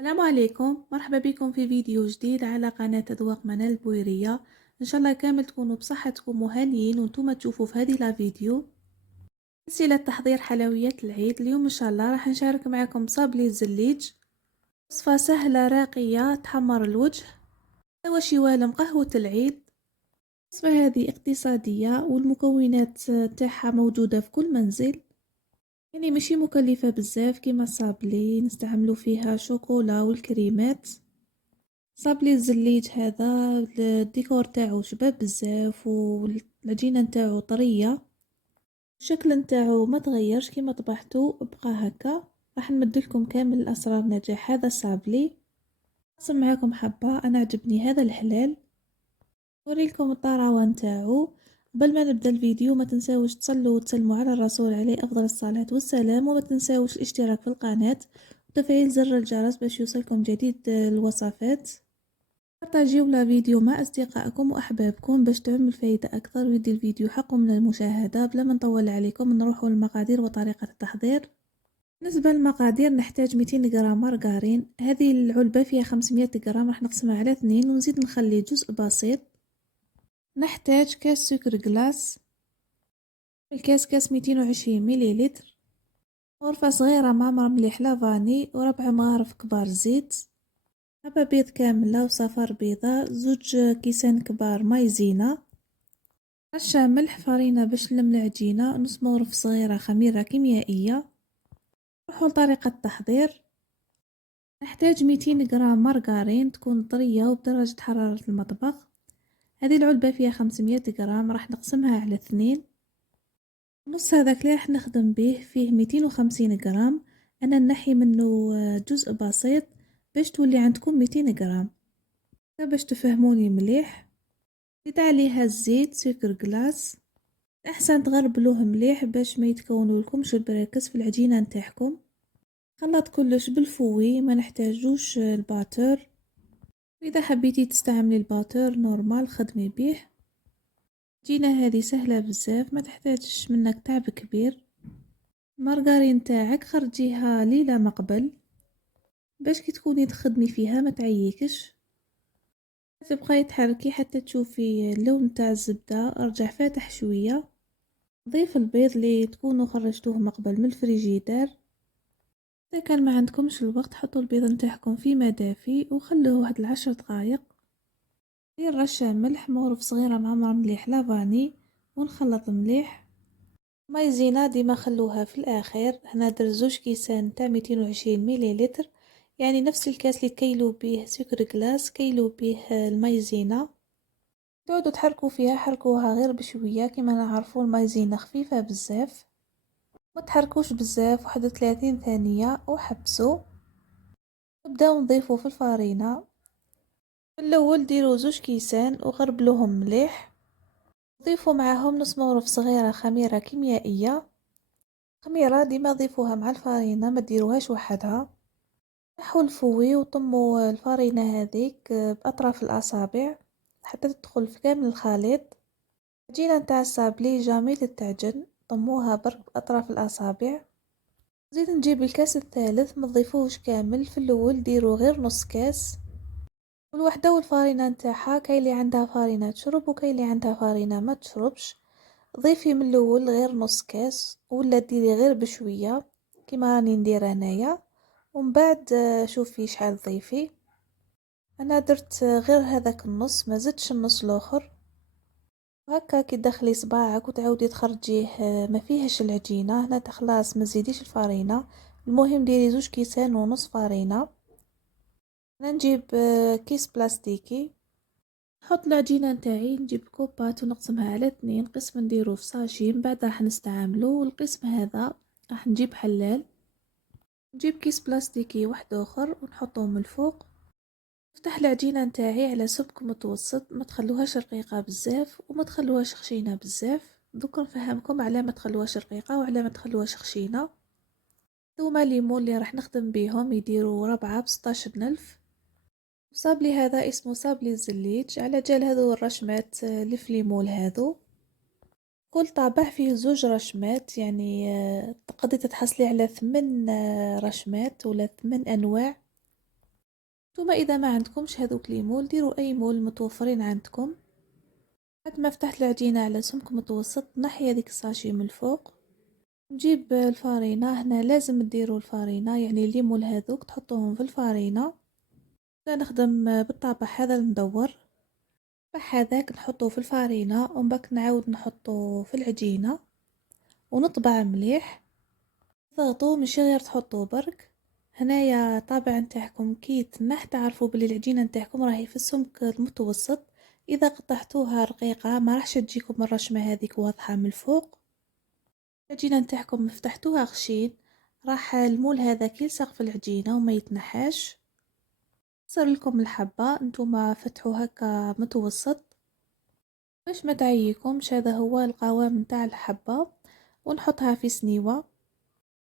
السلام عليكم، مرحبا بكم في فيديو جديد على قناة أذواق منال البويرية. إن شاء الله كامل تكونوا بصحتكم وهانيين وانتم تشوفوا في هذه الفيديو سلسلة تحضير حلويات العيد. اليوم إن شاء الله راح نشارك معكم صابلي الزليج، وصفة سهلة راقية تحمر الوجه وشوالم قهوة العيد. الوصفة هذه اقتصادية والمكونات تاعها موجودة في كل منزل، يعني ماشي مكلفة بزاف كيما الصابلي، نستعملو فيها شوكولا والكريمات. صابلي الزليج هذا الديكور تاعو شباب بزاف والعجينة نتاعو طرية، الشكل نتاعو ما تغيرش كيما طبحتو بقى هكا. راح نمدلكم كامل الاسرار نجاح هذا الصابلي. نقسم معاكم حبة، انا عجبني هذا الحلال. نوريلكم الطراوة نتاعو. قبل ما نبدا الفيديو ما تنساوش تصلوا وتسلموا على الرسول عليه افضل الصلاة والسلام، وما تنساوش الاشتراك في القناة وتفعيل زر الجرس باش يوصلكم جديد الوصفات. بارطاجيو لا فيديو مع أصدقائكم وأحبابكم باش تعم الفايدة أكثر ويدي الفيديو حق من المشاهدة. بلا ما نطول عليكم نروحوا للمقادير وطريقة التحضير. بالنسبة للمقادير نحتاج 200 غرام مارغرين، هذه العلبة فيها 500 غرام، راح نقسمها على 2 ونزيد نخلي جزء بسيط. نحتاج كاس سكر جلاس، الكاس 220 مليلتر، غرفة صغيرة معمرة مليح لافاني، وربع مغارف كبار زيت، حبة بيض كاملة وصفار بيضة، زوج كيسان كبار مايزينا، رشة ملح، فرينة باش نلم العجينة، نص مغرف صغيرة خميرة كيميائية. نروحو لطريقة التحضير. نحتاج 200 غرام مارغرين تكون طرية وبدرجة حرارة المطبخ. هذه العلبة فيها 500 غرام، راح نقسمها على 2. نص هذاك اللي راح نخدم به فيه 250 غرام، أنا نحي منه جزء بسيط باش تولي عندكم 200 غرام. باش تفهموني مليح زيد عليها الزيت سكر جلاس، احسن تغربلوه مليح باش ما يتكونوا لكمش البراكس في العجينه نتاعكم. خلط كلش بالفوي، ما نحتاجوش الباتر، واذا حبيتي تستعملي الباتر نورمال خدمي بيه. العجينه هذه سهله بزاف ما تحتاجش منك تعب كبير. المارغرين تاعك خرجيها ليلة مقبل باش كي تكوني تخدمي فيها ما تعييكش. تبقاي تحركي حتى تشوفي اللون تاع الزبدة رجع فاتح شوية. ضيف البيض اللي تكونوا خرجتوه مقبل من الفريجيدار. اذا كان ما عندكمش الوقت حطوا البيض نتاعكم في ماء دافي وخلوه واحد 10 دقائق. دير رشة ملح، مغرف صغيرة معمرة مليح لافاني، ونخلط مليح. مايزينا ديما خلوها في الاخير. هنا درت زوج كيسان تاع 220 مليلتر، يعني نفس الكاس اللي تكيلو به سكر كلاس كيلو به المايزينا. تعودوا تحركوا فيها، حركوها غير بشوية كما نعرفوا المايزينا خفيفة بزاف، ما تحركوش بزاف، 31 ثانية وحبسوا. نبداو نضيفو في الفارينة. في الاول ديروا زوج كيسان وغربلوهم مليح، ضيفوا معاهم نص مغرف صغيرة خميرة كيميائية. خميرة ديما ضيفوها مع الفارينة، ما ديروهاش وحدها. نحو الفوي وطموا الفارينة هذيك بأطراف الأصابع حتى تدخل في كامل الخليط. العجينة نتاع السابلي جامي تتعجن، طموها برك بأطراف الأصابع. زيد نجيب الكاس الثالث، ما تضيفوهش كامل، في الاول ديروا غير نص كاس. كل وحده والفارينه نتاعها، كاين اللي عندها فارينه تشرب وكاين اللي عندها فارينه ما تشربش. ضيفي من الاول غير نص كاس ولا ديري غير بشويه كيما راني ندير انايا، ومن بعد شوفي شحال ضيفي. انا درت غير هذاك النص، ما زدتش النص الاخر. وهكا كي تدخلي صباعك وتعاودي تخرجيه ما فيهش العجينه، هنا خلاص ما تزيديش الفارينه. المهم ديري زوج كيسان ونص فارينه. انا نجيب كيس بلاستيكي، نحط العجينه نتاعي، نجيب كوبات ونقسمها على 2 قسم نديرو في ساشي، من بعد راح نستعملو. والقسم هذا راح نجيب حلال، نجيب كيس بلاستيكي واحد اخر ونحطه من الفوق. نفتح العجينه نتاعي على سمك متوسط، ما تخلوهاش رقيقه بزاف وما تخلوهاش خشينه بزاف. دوك نفهمكم على ما تخلوهاش رقيقه وعلى ما تخلوهاش خشينه. ثوما ليمون اللي راح نخدم بيهم يديروا ربعة ب16 نلف. صابلي هذا اسمه صابلي الزليج، على جال هذو الرشمات الفليمول هذو. كل طابع فيه زوج رشمات، يعني تقدري تتحصلي على 8 رشمات ولا 8 انواع. ثم اذا ما عندكمش هذوك لي مول ديروا اي مول متوفرين عندكم. بعد ما فتحت العجينة على سمك متوسط نحي هذيك الساشي من الفوق. نجيب الفارينة، هنا لازم تديروا الفارينة يعني اللي مول هذوك تحطوهم في الفارينة. نخدم بالطابح هذا المدور، الطابح هذاك نحطه في الفارينة ومن بعد نعاود نحطه في العجينة ونطبع مليح. ضغطوه ماشي غير تحطوه برك. هنايا طابع نتاعكم كي تنح تعرفوا بلي العجينة نتاعكم راهي في السمك المتوسط. اذا قطعتوها رقيقة ما راحش تجيكم الرشمة هذيك واضحة من الفوق. العجينة نتاعكم فتحتوها غشين راح المول هذا يلصق في العجينة وما يتنحاش. صار لكم الحبة نتوما فتحوا هكا متوسط باش ما تعيكمش. هذا هو القوام نتاع الحبة، ونحطها في سنيوة.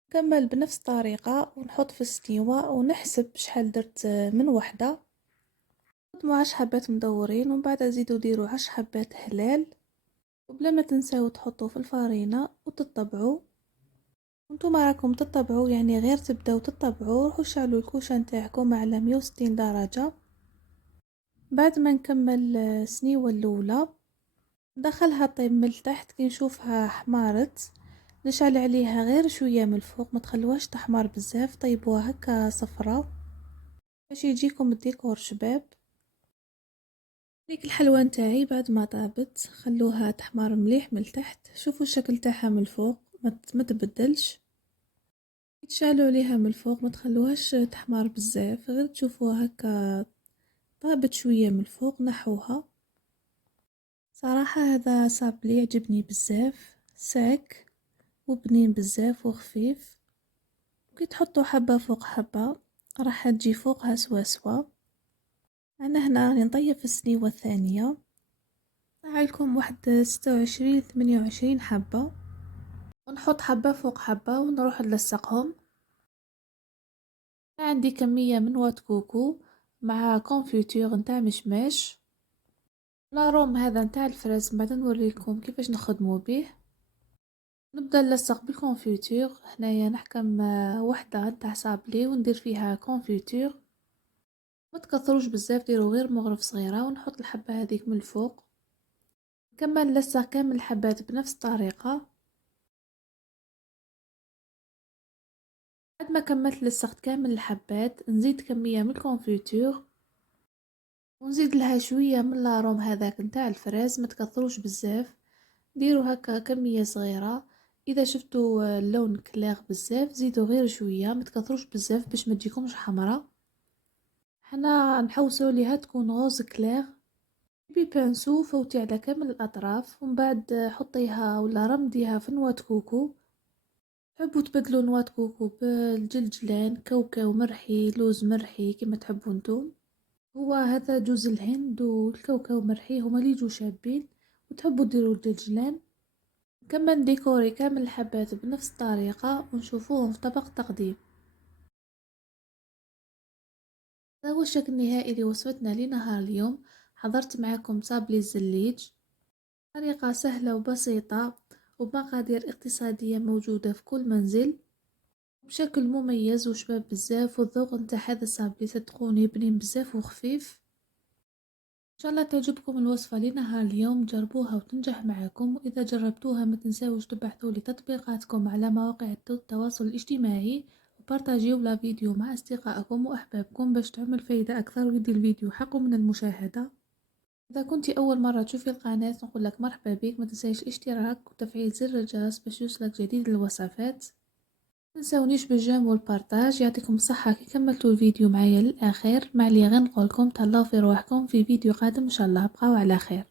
نكمل بنفس الطريقة ونحط في السنيوة ونحسب شحال درت من وحدة. نقدموا 10 حبات مدورين ومن بعد زيدوا ديروا 10 حبات هلال. وبلا ما تنساو تحطوا في الفارينة وتطبعوا. وانتم راكم تطبعوا يعني غير تبداو تطبعوا روحوا شعلوا الكوشة نتاعكم على 160 درجة. بعد ما نكمل السنيوة الاولى ندخلها طيب من التحت كي نشوفها حمارت نشعل عليها غير شوية من الفوق، ما تخلوهاش تحمر بزاف، طيبوها هكا صفرة باش يجيكم الديكور شباب. ديك الحلوى نتاعي بعد ما طابت خلوها تحمر مليح من التحت، شوفوا الشكل تاعها من الفوق ما تبدلش. تشعلوا عليها من الفوق ما تخلوهاش تحمر بزاف، غير تشوفوها هكا طابت شوية من الفوق نحوها. صراحة هذا صابلي يعجبني بزاف، ساك وبنين بزاف وخفيف. كي تحطوا حبة فوق حبة راح تجي فوقها سوا سوا. انا هنا راني نطيب في السنيوة الثانية، لكم واحد 26 28 حبة، ونحط حبة فوق حبة ونروح نلصقهم. عندي كمية من وات كوكو مع كونفيتور نتاع مشماش. لاروم هذا نتاع الفراز بعد نوريكم كيفاش نخدمو به. نبدا نلصق بالكونفيتور، هنايا نحكم وحده نتاع صابلي وندير فيها كونفيتور. ما تكثروش بزاف، ديروا غير مغرف صغيره ونحط الحبه هذيك من الفوق. نكمل نلصق كامل الحبات بنفس الطريقه. بعد ما كملت لصقت كامل الحبات نزيد كميه من الكونفيتور ونزيد لها شويه من لاروم هذاك نتاع الفراز، ما تكثروش بزاف، ديروا هكا كميه صغيره. اذا شفتوا اللون كلاغ بزاف زيدوا غير شويه، ما تكثروش بزاف باش ما تجيكمش حمراء. حنا نحوسوا ليها تكون غوز كلاغ. ببانسو فوتي على كامل الاطراف ومن بعد حطيها ولا رمديها في نواه كوكو. تحبوا تبدلوا نواه كوكو بالجلجلان، كاوكاو مرحي، لوز مرحي كما تحبوا نتوم. هو هذا جوز الهند والكاوكاو مرحي هما اللي يجوا شابين، وتحبوا ديروا الجلجلان. نكمل ديكوري كامل الحبات بنفس الطريقة ونشوفوهم في طبق تقديم. هذا هو الشكل النهائي لوصفتنا لنهار اليوم. حضرت معكم صابلي الزليج، طريقة سهلة وبسيطة وبمقادير اقتصادية موجودة في كل منزل بشكل مميز وشباب بزاف، والذوق نتاع هذا الصابلي صدقوني بنين بزاف وخفيف. ان شاء الله تعجبكم الوصفة لنهار اليوم، جربوها وتنجح معكم. واذا جربتوها ما تنساوش تبعثوا لي تطبيقاتكم على مواقع التواصل الاجتماعي وبارتاجيو لا فيديو مع اصدقائكم واحبابكم باش تعمل فايدة اكثر ويدي الفيديو حقه من المشاهدة. اذا كنتي اول مرة تشوفي القناة نقول لك مرحبا بك، ما تنسايش الاشتراك وتفعيل زر الجرس باش يوصلك جديد الوصفات. تنسونيش بالجيم والبارتاج. يعطيكم الصحة كي كملتوا الفيديو معايا للاخير. معلي غير نقولكم تهلاو في رواحكم في فيديو قادم ان شاء الله. بقاو على خير.